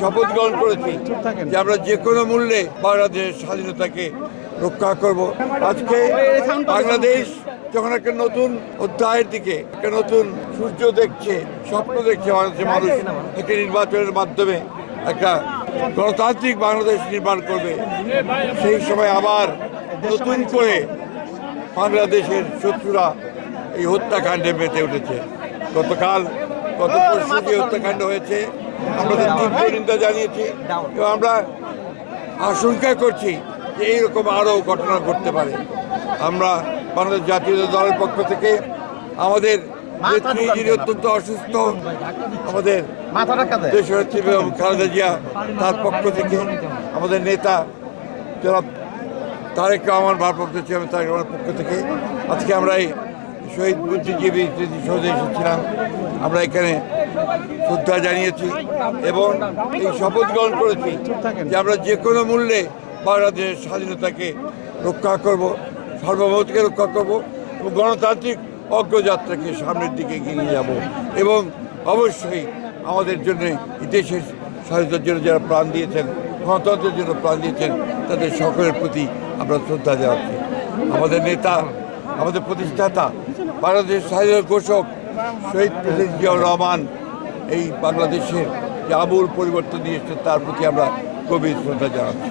শপথ গ্রহণ করেছি যে আমরা যে কোনো মূল্যে বাংলাদেশের স্বাধীনতাকে রক্ষা করব। আজকে বাংলাদেশ যখন একটা নতুন অধ্যায়ের দিকে একটা নতুন সূর্য দেখছে, স্বপ্ন দেখছে বাংলাদেশের মানুষ, একটা নির্বাচনের মাধ্যমে একটা গণতান্ত্রিক বাংলাদেশ নির্মাণ করবে, সেই সময় আবার নতুন করে বাংলাদেশের শত্রুরা এই হত্যাকাণ্ডে মেতে উঠেছে। গত পরশু যে হত্যাকাণ্ড হয়েছে আমরা তার তীব্র নিন্দা জানিয়েছি এবং আমরা আশঙ্কা করছি যে এইরকম আরও ঘটনা ঘটতে পারে। আমরা বাংলাদেশ জাতীয় দলের পক্ষ থেকে আমাদের নেত্রী যিনি অত্যন্ত অসুস্থ, আমাদের দেশনেত্রী বেগম খালেদা জিয়া, তার পক্ষ থেকে আমাদের নেতা জনাব তারেক রহমান, ভারপ্রাপ্ত চেয়ারম্যান তারেক রহমানের পক্ষ থেকে আজকে আমরা এই শহীদ বুদ্ধিজীবী স্মৃতিসৌধে এসেছিলাম। আমরা এখানে শ্রদ্ধা জানিয়েছি এবং এই শপথ গ্রহণ করেছি যে আমরা যে কোনো মূল্যে বাংলাদেশের স্বাধীনতাকে রক্ষা করব, সার্বভৌমত্বকে রক্ষা করব এবং গণতান্ত্রিক অগ্রযাত্রাকে সামনের দিকে এগিয়ে নিয়ে যাব। এবং অবশ্যই আমাদের জন্য এই দেশের স্বাধীনতার জন্য যারা প্রাণ দিয়েছেন, গণতন্ত্রের জন্য প্রাণ দিয়েছেন, তাদের সকলের প্রতি আমরা শ্রদ্ধা জানাচ্ছি। আমাদের নেতা, আমাদের প্রতিষ্ঠাতা, বাংলাদেশ স্বাধীনতা ঘোষক শহীদ প্রেসিডেন্ট জিয়াউর রহমান এই বাংলাদেশের যে আমূল পরিবর্তন নিয়ে এসেছেন তার প্রতি আমরা গভীর শ্রদ্ধা জানাচ্ছি।